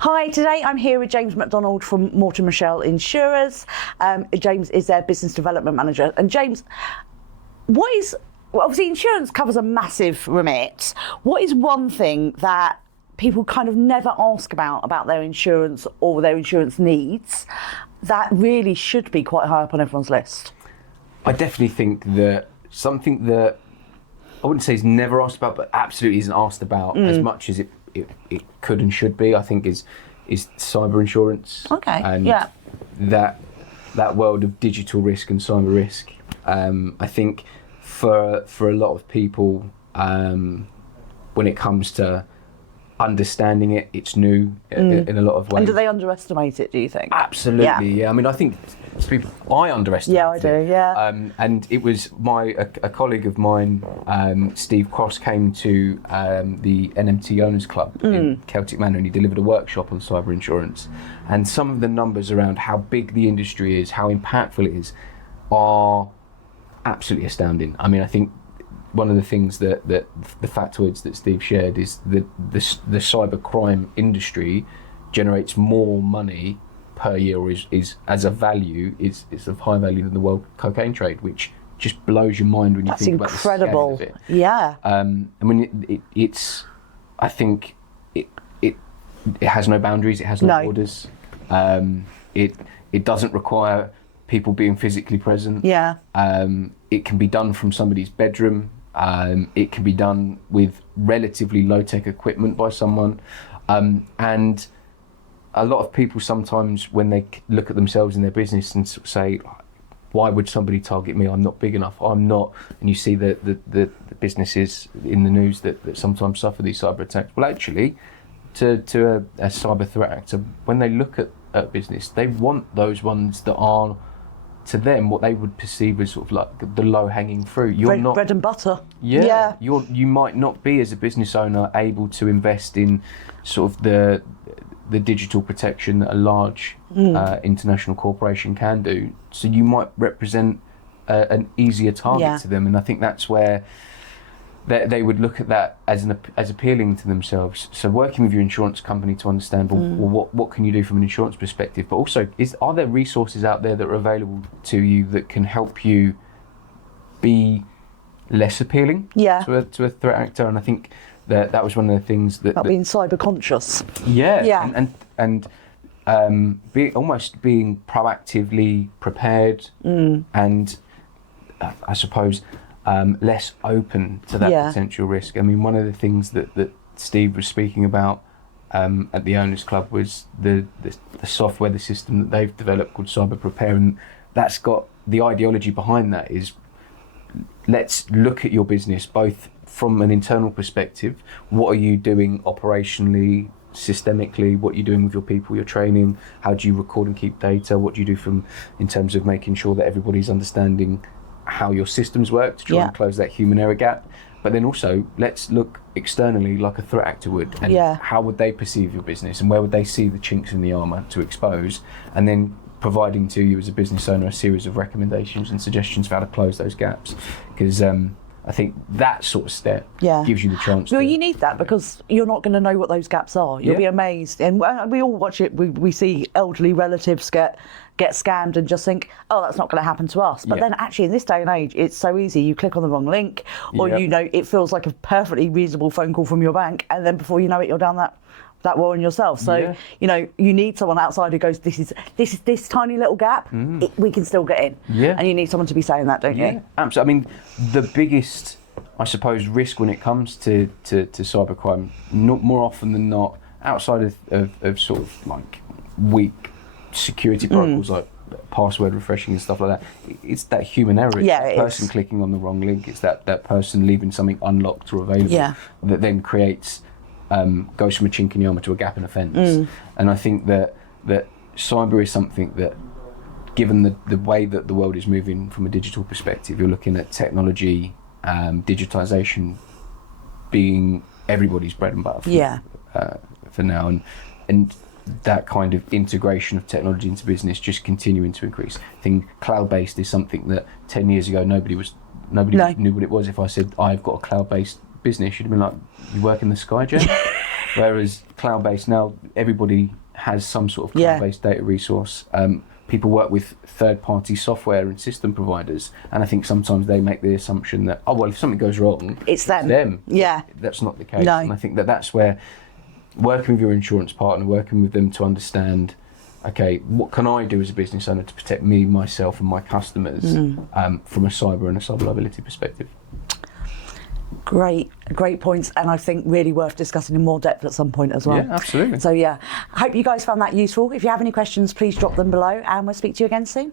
Hi, today I'm here with James McDonald from Morton Michelle Insurers. James is their business development manager. And James, obviously insurance covers a massive remit. What is one thing that people kind of never ask about their insurance or their insurance needs that really should be quite high up on everyone's list? I definitely think that something that I wouldn't say is never asked about, but absolutely isn't asked about as much as it could and should be, I think is cyber insurance. Okay. And yeah. that world of digital risk and cyber risk. I think for a lot of people, when it comes to understanding it, it's new in a lot of ways. And do they underestimate it, do you think? Absolutely, yeah. I mean, I think I underestimate it. Yeah, I do, yeah. And it was a colleague of mine, Steve Cross, came to the NMT Owners Club in Celtic Manor, and he delivered a workshop on cyber insurance. And some of the numbers around how big the industry is, how impactful it is, are absolutely astounding. I mean, I think one of the things that the factoids that Steve shared is that the cybercrime industry generates more money per year, or is as a value is of higher value than the world cocaine trade, which just blows your mind when you think about the scale of it. Yeah. I mean, it's. I think it has no boundaries. It has no borders. It doesn't require people being physically present. Yeah. It can be done from somebody's bedroom. It can be done with relatively low-tech equipment by someone, and a lot of people sometimes, when they look at themselves in their business and say, why would somebody target me? I'm not big enough. I'm not. And you see the businesses in the news that sometimes suffer these cyber attacks. Well, actually, to a cyber threat actor, when they look at business, they want those ones that are, to them, what they would perceive as sort of like the low-hanging fruit. You're not bread and butter. Yeah. You might not be, as a business owner, able to invest in sort of the digital protection that a large international corporation can do. So you might represent an easier target to them, and I think that's where they would look at that as appealing to themselves. So working with your insurance company to understand, what can you do from an insurance perspective, but also are there resources out there that are available to you that can help you be less appealing to a threat actor? And I think that was one of the things that being cyber conscious. Yeah. And being proactively prepared and I suppose less open to that potential risk. I mean, one of the things that Steve was speaking about at the Owners Club was the software, the system that they've developed called Cyber Prepare, and that's got the ideology behind that is, let's look at your business both from an internal perspective. What are you doing operationally, systemically? What are you doing with your people, your training? How do you record and keep data? What do you do in terms of making sure that everybody's understanding how your systems work to try and close that human error gap? But then also, let's look externally like a threat actor would, and how would they perceive your business, and where would they see the chinks in the armour to expose, and then providing to you as a business owner a series of recommendations and suggestions for how to close those gaps. Because I think that sort of step gives you the chance. Well, you need that, because you're not going to know what those gaps are. You'll be amazed. And we all watch it. We see elderly relatives get scammed and just think, oh, that's not going to happen to us. But then actually, in this day and age, it's so easy. You click on the wrong link, or it feels like a perfectly reasonable phone call from your bank, and then before you know it, you're down that warren yourself. So you need someone outside who goes, this is this tiny little gap, we can still get in. And you need someone to be saying that, don't you? Absolutely. I mean, the biggest, I suppose, risk when it comes to cybercrime, more often than not, outside of sort of like weak security protocols like password refreshing and stuff like that, it's that human error. It's that person clicking on the wrong link. It's that person leaving something unlocked or available that then creates goes from a chink in the armour to a gap in a fence. And I think that cyber is something that, given the way that the world is moving from a digital perspective, you're looking at technology, digitalisation being everybody's bread and butter for now, and that kind of integration of technology into business just continuing to increase. I think cloud-based is something that 10 years ago nobody knew what it was. If I said I've got a cloud-based business, you'd have been like, you work in the Sky, Jen? Whereas cloud-based, now everybody has some sort of cloud-based data resource. People work with third-party software and system providers, and I think sometimes they make the assumption that, oh, well, if something goes wrong, it's them. Yeah. That's not the case. No. And I think that's where working with your insurance partner, working with them to understand, okay, what can I do as a business owner to protect me, myself, and my customers from a cyber and a cyber liability perspective. Great points, and I think really worth discussing in more depth at some point as well. Yeah, absolutely. So I hope you guys found that useful. If you have any questions, please drop them below, and we'll speak to you again soon.